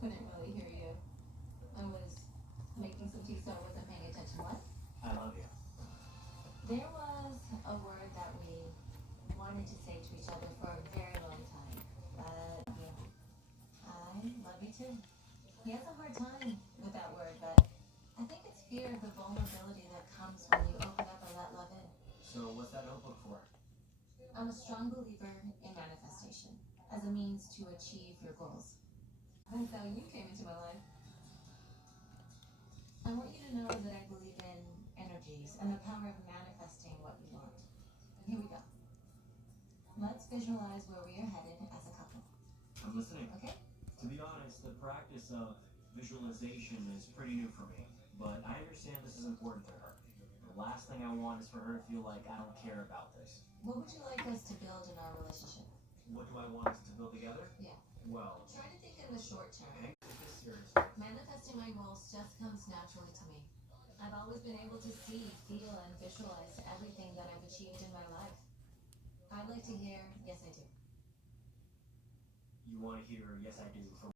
Couldn't really hear you. I was making some tea, so I wasn't paying attention. What? I love you. There was a word that we wanted to say to each other for a very long time. Yeah. I love you too. He has a hard time with that word, but I think it's fear of the vulnerability that comes when you open up and let love in. So what's that notebook for? I'm a strong believer in manifestation as a means to achieve your goals. That's how you came into my life. I want you to know that I believe in energies and the power of manifesting what you want. Here we go. Let's visualize where we are headed as a couple. I'm listening. Okay? To be honest, the practice of visualization is pretty new for me, but I understand this is important to her. The last thing I want is for her to feel like I don't care about this. What would you like us to build in our relationship? What do I want us to build together? Yeah. Well, Try to think in the short term. take this seriously. Manifesting my goals just comes naturally to me. I've always been able to see, feel, and visualize everything that I've achieved in my life. I'd like to hear, yes, I do. You want to hear yes I do for